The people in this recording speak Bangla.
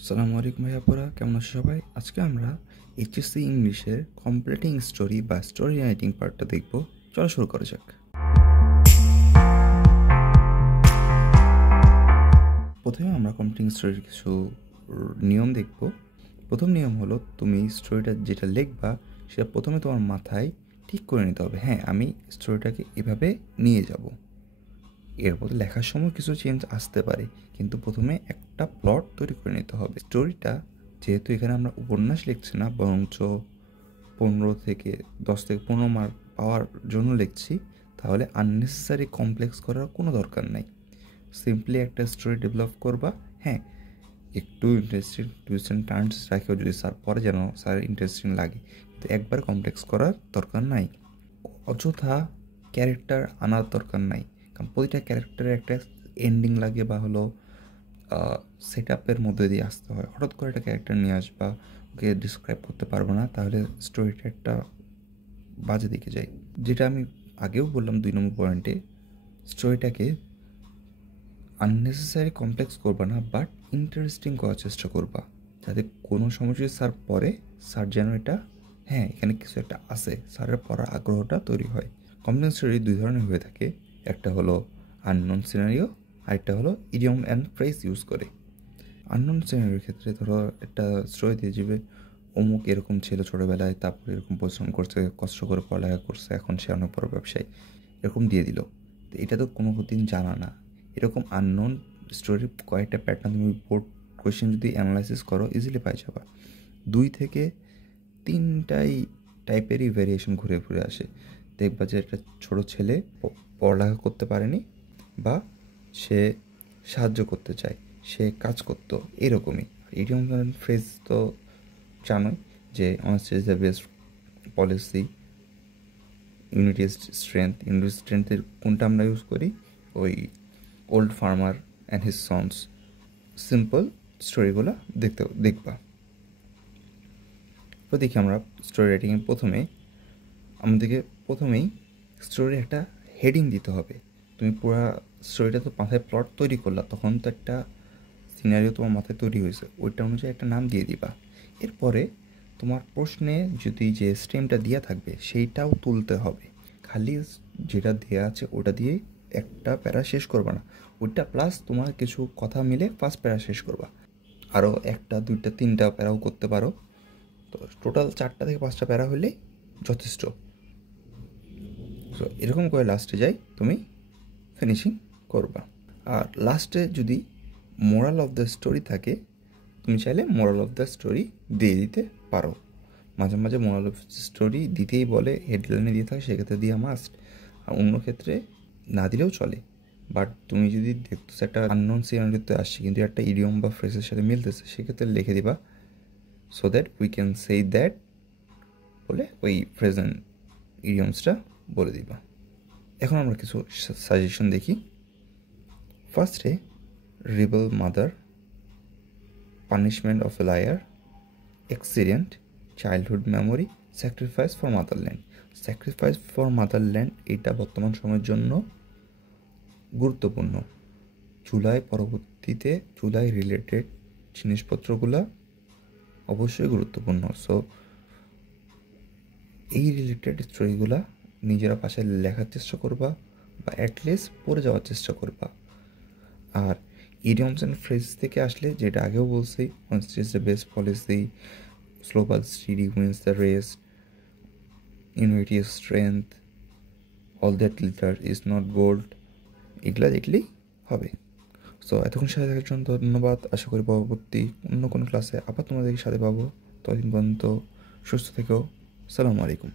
আসসালামু আলাইকুম ভাইয়াপুরা, কেমন আছো সবাই? আজকে আমরা এইচএসসি ইংলিশের কমপ্লিটিং স্টোরি বা স্টোরি রাইটিং পার্টটা দেখব। চলো শুরু করা যাক। প্রথমে আমরা কমপ্লিটিং স্টোরির কিছু নিয়ম দেখব। প্রথম নিয়ম হলো, তুমি স্টোরিটা যেটা লিখবা সেটা প্রথমে তোমার মাথায় ঠিক করে নিতে হবে। হ্যাঁ, আমি স্টোরিটাকে এভাবে নিয়ে যাব। এরপর লেখার সময় কিছু চেঞ্জ আসতে পারে, কিন্তু প্রথমে একটা প্লট তৈরি করে নিতে হবে। স্টোরিটা যেহেতু এখানে আমরা উপন্যাস লিখছি না, বরঞ্চ 10 থেকে 15 মার্ক পাওয়ার জন্য লিখছি, তাহলে আননেসেসারি কমপ্লেক্স করার কোনো দরকার নাই। সিম্পলি একটা স্টোরি ডেভেলপ করবা। হ্যাঁ, একটু ইন্টারেস্টিং টুইস্ট অ্যান্ড টার্নস রাখেও যদি স্যার পরে যেন স্যার ইন্টারেস্টিং লাগে, কিন্তু একবার কমপ্লেক্স করার দরকার নাই। অযথা ক্যারেক্টার আনার দরকার নাই, কারণ প্রতিটা ক্যারেক্টারের একটা এন্ডিং লাগে বা হলো সেট আপের মধ্যে দিয়ে আসতে হয়। হঠাৎ করে একটা ক্যারেক্টার নিয়ে আসবা, ওকে ডিসক্রাইব করতে পারবো না, তাহলে স্টোরিটা একটা বাজে দিকে যায়। যেটা আমি আগেও বললাম 2 নম্বর পয়েন্টে, স্টোরিটাকে আননেসেসারি কমপ্লেক্স করবা না, বাট ইন্টারেস্টিং করার চেষ্টা করবা, যাতে কোনো সময় যদি স্যার পড়ে, স্যার যেন এটা হ্যাঁ এখানে কিছু একটা আছে, স্যারের পড়ার আগ্রহটা তৈরি হয়। কমপ্লেক্স স্টোরি 2 ধরনের হয়ে থাকে। একটা হলো আননোন সিনারিও, আরেকটা হলো ইডিয়ম অ্যান্ড ফ্রেজ ইউজ করে। আননোন সিনারিওর ক্ষেত্রে ধরো একটা স্টোরি দিয়ে যাবে, অমুক এরকম ছিল ছোটোবেলায়, তারপর এরকম পরিশ্রম করছে, কষ্ট করে পড়ালেখা করছে, এখন সে অনেক বড় ব্যবসায়ী, এরকম দিয়ে দিল। তো এটা তো কোনো দিন জানা না। এরকম আননোন স্টোরির কয়েকটা প্যাটার্ন তুমি বোর্ড কোয়েশ্চেন যদি অ্যানালাইসিস করো, ইজিলি পাই যাবা। 2 থেকে 3টাই টাইপেরই ভেরিয়েশন ঘুরে ঘুরে আসে। দেখবা যে একটা ছোটো ছেলে পড়ালেখা করতে পারেনি, বা সে সাহায্য করতে চায়, সে কাজ করতো, এরকমই। ইডিয়ম ফ্রেজ তো জানোই, যে honesty is the best policy, unity is strength. Unity স্ট্রেংথের কোনটা আমরা ইউজ করি? ওই old farmer and his sons, simple স্টোরিগুলো দেখবা। তো দেখি আমরা স্টোরি রাইটিংয়ে আমাদেরকে প্রথমেই স্টোরির একটা হেডিং দিতে হবে। তুমি পুরো স্টোরিটা তো মাথায় প্লট তৈরি করলা, তখন তো একটা সিনারিও তোমার মাথায় তৈরি হয়েছে, ওইটা অনুযায়ী একটা নাম দিয়ে দিবা। এরপরে তোমার প্রশ্নে যদি যে স্টেমটা দেওয়া থাকবে সেইটাও তুলতে হবে। খালি যেটা দেওয়া আছে ওটা দিয়ে একটা প্যারা শেষ করবা না, ওইটা প্লাস তোমার কিছু কথা মিলে ফার্স্ট প্যারা শেষ করবা। আরও 1টা 2টা 3টা প্যারাও করতে পারো। তো টোটাল 4টা থেকে 5টা প্যারা হলেই যথেষ্ট। সো এরকম করে লাস্টে যাই তুমি ফিনিশিং করবা। আর লাস্টে যদি মোরাল অফ দ্য স্টোরি থাকে, তুমি চাইলে মোরাল অফ দ্য স্টোরি দিয়ে দিতে পারো। মাঝে মাঝে মোরাল অফ স্টোরি দিতেই বলে, হেডলাইনে দিয়ে থাকে, সেক্ষেত্রে দিয়ে মাস্ট। আর অন্য ক্ষেত্রে না দিলেও চলে। বাট তুমি যদি দেখতেছো একটা আননোন সিনারিওতে আসছে, কিন্তু একটা ইডিয়ম বা ফ্রেজের সাথে মিলতেছে, সেক্ষেত্রে লিখে দিবা, so that we can say that বলে ওই প্রেজেন্ট ইডিয়মসটা বলে দিবা। এখন আমরা কিছু সাজেশন দেখি। ফার্স্টে, rebel mother, punishment of a liar, accident, childhood memory, sacrifice for motherland. Sacrifice for motherland এটা বর্তমান সময়ের জন্য গুরুত্বপূর্ণ। পরবর্তীতে চুলাই রিলেটেড জিনিসপত্রগুলো অবশ্যই গুরুত্বপূর্ণ। সো এই রিলেটেড স্টোরিগুলা নিজেরা পাশে লেখার চেষ্টা করবা, বা অ্যাটলিস্ট পড়ে যাওয়ার চেষ্টা করবা। আর ইডিয়মস অ্যান্ড ফ্রেজ থেকে আসলে, যেটা আগেও বলছি, honesty is the best policy, slow but steady wins the race, unity is strength, all that glitter is not gold, এগুলা দেখলেই হবে। সো এতক্ষণ সাথে থাকার জন্য ধন্যবাদ। আশা করি পরবর্তী অন্য কোনো ক্লাসে আবার তোমাদের সাথে পাবো। ততদিন পর্যন্ত সুস্থ থেকো। আসসালামু আলাইকুম।